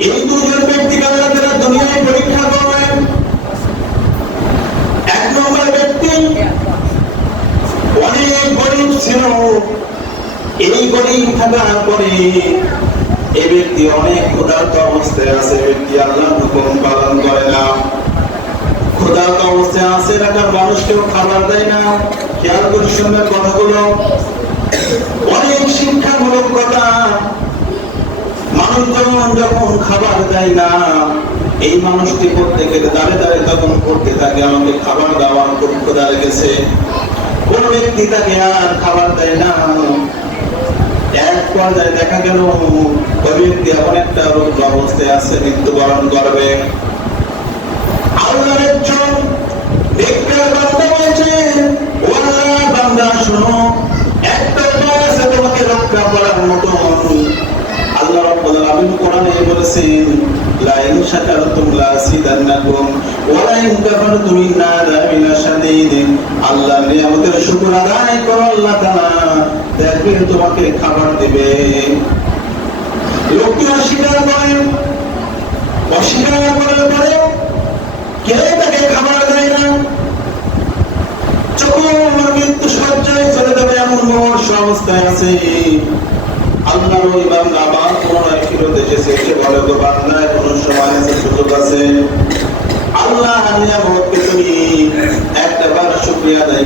এই দুজন আল্লাহ তাআলা দুনিয়ায় পরীক্ষা করবেন। এক নম্বর ব্যক্তি অনেক গরিব ছিল। এই গরিব থাকার পরে এই ব্যক্তি অনেক ক্ষুধার্ত অবস্থায় আছে। ব্যক্তি আল্লাহ হুকুম পালন করে না। ক্ষুধার্ত অবস্থায় আছে, এলাকার মানুষকেও খাবার দেয় না। খেয়াল করে, শুনবেন কথাগুলো। অনেক শিক্ষামূলক কথা। মানুষজন যখন খাবার দেয় না, এই মানুষটি গেলে দাঁড়ে দাঁড়ে তখন করতে থাকে, আমাকে খাবার দেওয়ার খুব ক্ষুধা লেগেছে কোন ব্যক্তি তাকে আর খাবার দেয় না। দেখা গেল করবে একটা উপায় আছে তোমাকে রক্ষা করার মতো আল্লাহ রাব্বুল আলামিন কোরআনে বলেছেন লা ইন শাকারতুম লা আযিদান্নাকুম ওয়া লা ইন কাফারতুম ইন্না আযাবি লাশাদীদ আল্লাহর নিয়ামতের শুকর আদায় করো আল্লাহ তাআলা দেখবেন তোমাকে খাবার দিবে লোকটি অস্বীকার করে অস্বীকার করার পরে কেউ তাকে খাবার দেয় না যখন মৃত্যু সজ্জায় চলে যাবে এমন মহর্ষ অবস্থায় আছে আল্লাহর ওই বান্দা আবার পুনরায় ফিরত এসেছে এসে বলে গো বান্দা এখনও সময় আছে সুযোগ আছে আল্লাহ নিয়ামতকে তুমি একটা বার শুকরিয়া আদায়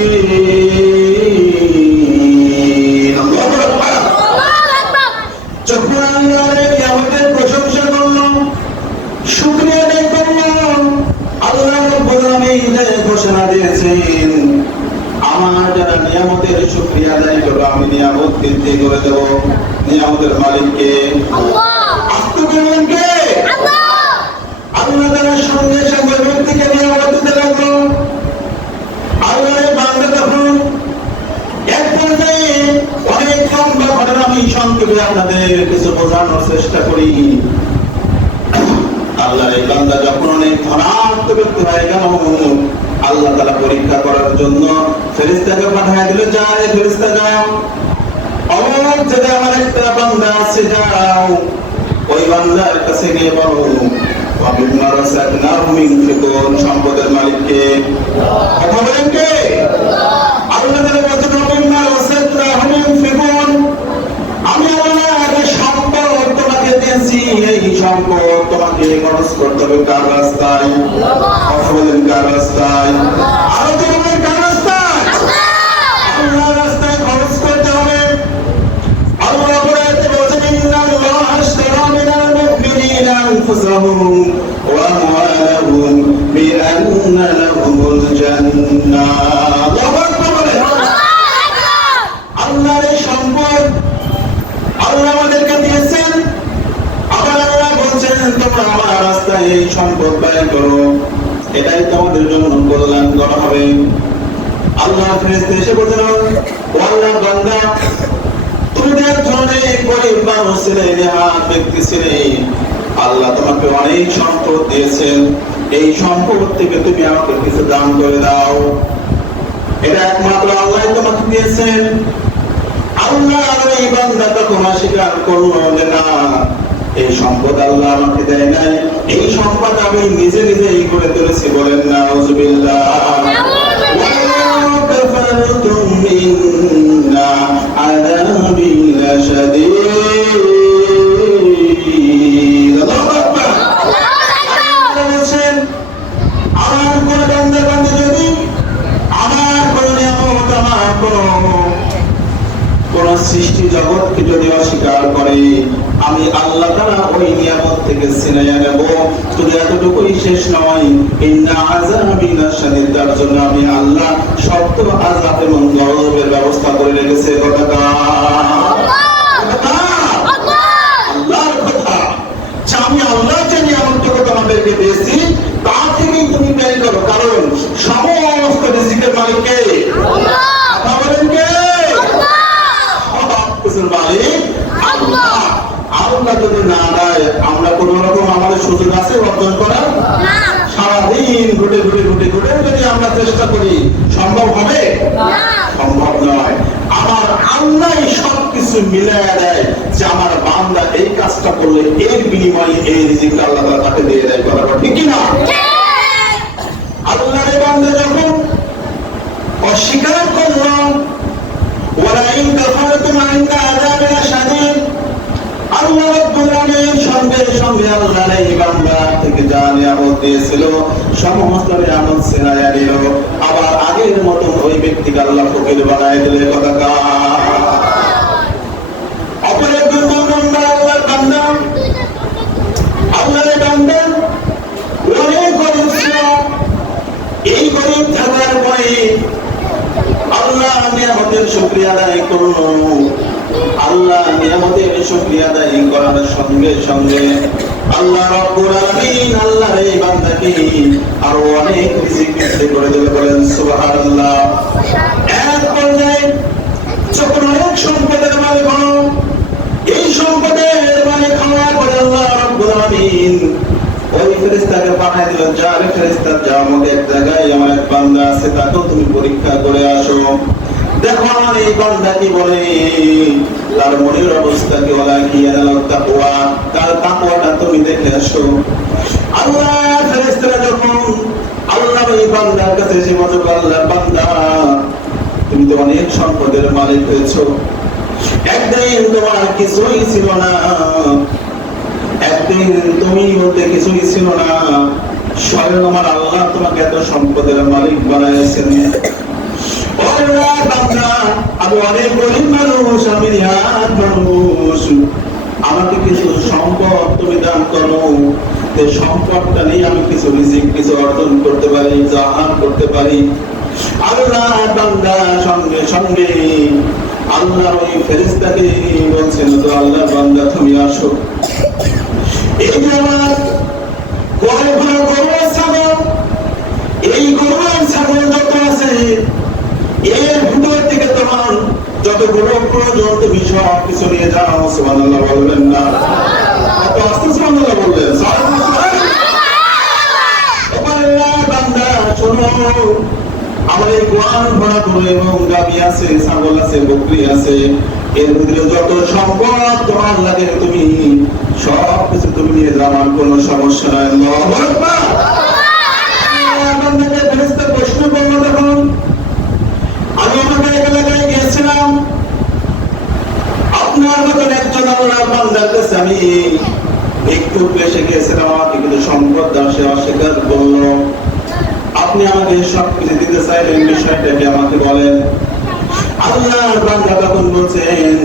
ঘোষণা দিয়েছেন আমার যারা নিয়ামতের শুকরিয়া আদায় করবে আমি নিয়ামত বৃদ্ধি করে দেব। নিয়ামতের মালিককে আল্লাহ। তারা সঙ্গে সঙ্গে ব্যক্তিকে নিয়ামত দিতে লাগল। আল্লাহর বান্দা তখন এক পর্যায়ে অনেক লম্বা ঘটনা আমি সংক্ষেপে আপনাদের কিছু বোঝানোর চেষ্টা করি। এই বান্দা যখন অনেক ধনাত্ম ব্যক্তি হয়ে গেল আল্লাহ তালা পরীক্ষা করার জন্য ফেরিস্তাকে পাঠায় দিল যায় ফেরিস্তা যাও। আমার একটা বান্দা আছে, যাও। ওই বান্দার কাছে গিয়ে বলো সম্পদের মালিককে। কথা বলেন কে? আল্লাহ সম্পদ খরচ করতে হবে কার রাস্তায়? কথা বলেন কার আল্লাহু আকবার বলেন আল্লাহর এই সম্পদ আল্লাহ আমাদেরকে দিয়েছেন আবার আল্লাহ বলছেন তোমরা আমার রাস্তায় এই সম্পদ ব্যয় করো। এটাই তোমাদের জন্য কল্যাণ করা হবে। আল্লাহ ফেরেশতা এসে বলছেন ও আল্লাহ বান্দা তুমি তো একজন গরিব মানুষ ছিলে, নেহাত ব্যক্তি ছিলে। আল্লাহ তোমাকে অনেক সম্পদ দিয়েছেন। এই সম্পদ থেকে তুমি আমাকে কিছু দান করে দাও। এটা একমাত্র আল্লাহ তোমাকে দিয়েছেন। আল্লাহ আর এই বান্দা তখন অস্বীকার করল যে না, এই সম্পদ আল্লাহ আমাকে দেয় নাই। এই সংবাদ আমি নিজে নিজে এই করে তুলেছি বলেন না নিয়ামত থেকে ছিনাইয়া নেব। শুধু এতটুকুই শেষ নয় ইন্না আযাবিনা শাদীদ তার জন্য আমি আল্লাহ শক্ত আযাব এবং গজবের ব্যবস্থা করে রেখেছে। কথাটা কথা আমি আল্লাহ! যে নিয়ামতটুকু তোমাদেরকে দিয়েছি তা থেকেই তুমি ব্যয় করো কারণ সমস্ত রিজিকের মালিক কে কথা বলেন কে সব কিছু কিছুর মালিক আল্লাহ আল্লাহ যদি না দেয় আমরা কোন রকম আমাদের সুযোগ আছে অর্জন করার সারাদিন ঘুটে ঘুটে ঘুটে ঘুটে যদি আমরা চেষ্টা করি সম্ভব হবে? সম্ভব নয়। আমার আল্লাহ সবকিছু মিলাই দেয় যে আমার বান্দা এই কাজটা করলে এর বিনিময়ে এই রিজিক আল্লাহ তাকে দিয়ে দেয়। কথা বল ঠিক কিনা? আল্লাহর বান্দা যখন অস্বীকার করলাম ওরা ইন কাফারতুম আইন্দা আযাবিন শাদীদ। আল্লাহ রাব্বুল আলামিন সঙ্গে সঙ্গে আল্লাহর বান্দা যা নিয়ামত দিয়েছিল সমস্ত নিয়ামত ছিনাইয়া দিল। আবার আগের মতো ওই ব্যক্তিকে আল্লাহ ফকির বানায় দিলে কথা এই আল্লাহ নিয়ামতের শুকরিয়া আদায় করল। আল্লাহ নিয়ামতের শুকরিয়া আদায় করার সঙ্গে সঙ্গে এই সম্পদের ওই ফেরেশতাকে পাঠিয়ে দিল যা ফেরেশতা আমাকে এক জায়গায় আমার এক আছে, তাকেও তুমি পরীক্ষা করে আসো। দেখো আমার এই বান্দা কি বলে? তার মনের অবস্থা কি বলা কি আনাল তাকওয়া? তার তাকওয়াটা তুমি দেখে আসো। আল্লাহ, ফেরেশতারা যখন আল্লাহ এই বান্দার কাছে এসে বলে আল্লাহ বান্দা, তুমি তো অনেক সম্পদের মালিক হয়েছো। একদিন তোমার কিছুই ছিল না। একদিন তুমি বলতে কিছুই ছিল না। স্বয়ং আমার আল্লাহ তোমাকে এত সম্পদের মালিক বানাইছেন আমি অনেক গরিব মানুষ, আমি রিহাত মানুষ। আমাকে কিছু সম্পদ তুমি দান করো। যে সম্পদটা নিয়ে আমি কিছু রিজিক, কিছু অর্জন করতে পারি, জাহান করতে পারি। আল্লাহ বান্দা, সঙ্গে সঙ্গে। আল্লাহ ওই ফেরেশতাকে বলছেন, তো আল্লাহ বান্দা, তুমি আসো এই যে আমার ঘরে ঘরে গরু আর ছাগল এই গরু আর ছাগল যত আছে এর ভিতর থেকে তোমার যতগুলো প্রয়োজন, তুমি সব কিছু নিয়ে যাও, সুবহানাল্লাহ বলবেন না। কত আস্তে সুবহানাল্লাহ বললেন সুবহানাল্লাহ বান্দা আমার এই গোয়াল ভরা গরু এবং গাবি আছে, ছাগল আছে, বকরি আছে, এর ভিতরে যত সম্পদ তোমার লাগে তুমি, সব কিছু তুমি নিয়ে যাও আমার কোনো সমস্যা নাই। আল্লাহু আকবার বান্দাকে ফেরেশতা প্রশ্ন করল তখন আমি আমাকে এক এলাকায় গিয়েছিলাম আপনার মতন একজন আল্লাহ বান্দার কাছে আমি একটু এসে গিয়েছিলাম আমাকে কিন্তু সম্পদ দাও সে অস্বীকার করল আপনি আমাকে সব কিছু দিতে চাইলেন বিষয়টা কি আমাকে বলেন আল্লাহর বান্দা তখন বলছেন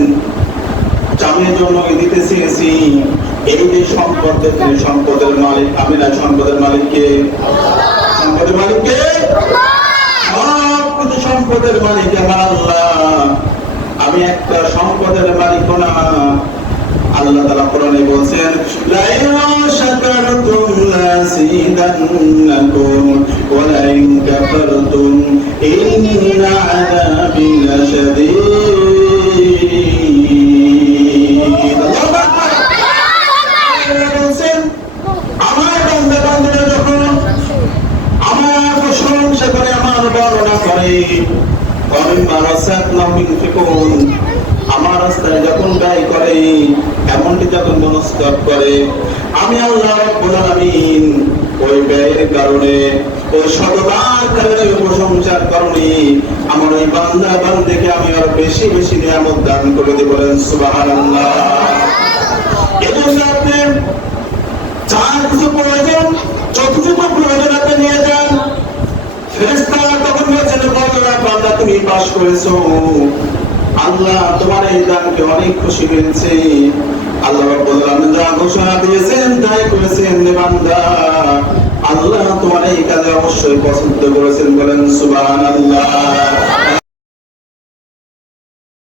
আমি জন্য দিতে চেয়েছি। এই যে সম্পদ দেখলেন সম্পদের মালিক আমি না সম্পদের মালিককে। সম্পদের মালিককে? সব কিছু সম্পদের মালিক আল্লাহ। আমি একটা সম্পদের মালিক না। আল্লাহ তাআলা কোরআনে বলছেন লা ইন শাকারতুম লাযিদান্নাকুম ولئن كفرتم إن عذابي لشديد. আমার রাস্তায় যখন ব্যয় করে এমনটি যখন মনস্তাপ করে আমি আল্লাহ ওই ব্যয়ের কারণে, ওই শতবার কারণে প্রশংসার কারণে আমার ওই বান্দা বান্দিকে আমি আরও বেশি বেশি নিয়ামত দান করে দিব বলেন এজন্য আপনি কিছু প্রয়োজন, যতটুকু প্রয়োজন আপনি নিয়ে যান তখন বলছেন বান্দা তুমি পাস করেছ। আল্লাহ তোমার এই দানকে অনেক খুশি হয়েছে আল্লাহ রাব্বুল আলামিন যা ঘোষণা দিয়েছেন, তাই করেছেন বান্দা। আল্লাহ তোমার এই কাজে অবশ্যই পছন্দ করেছেন, বলেন সুবহানাল্লাহ।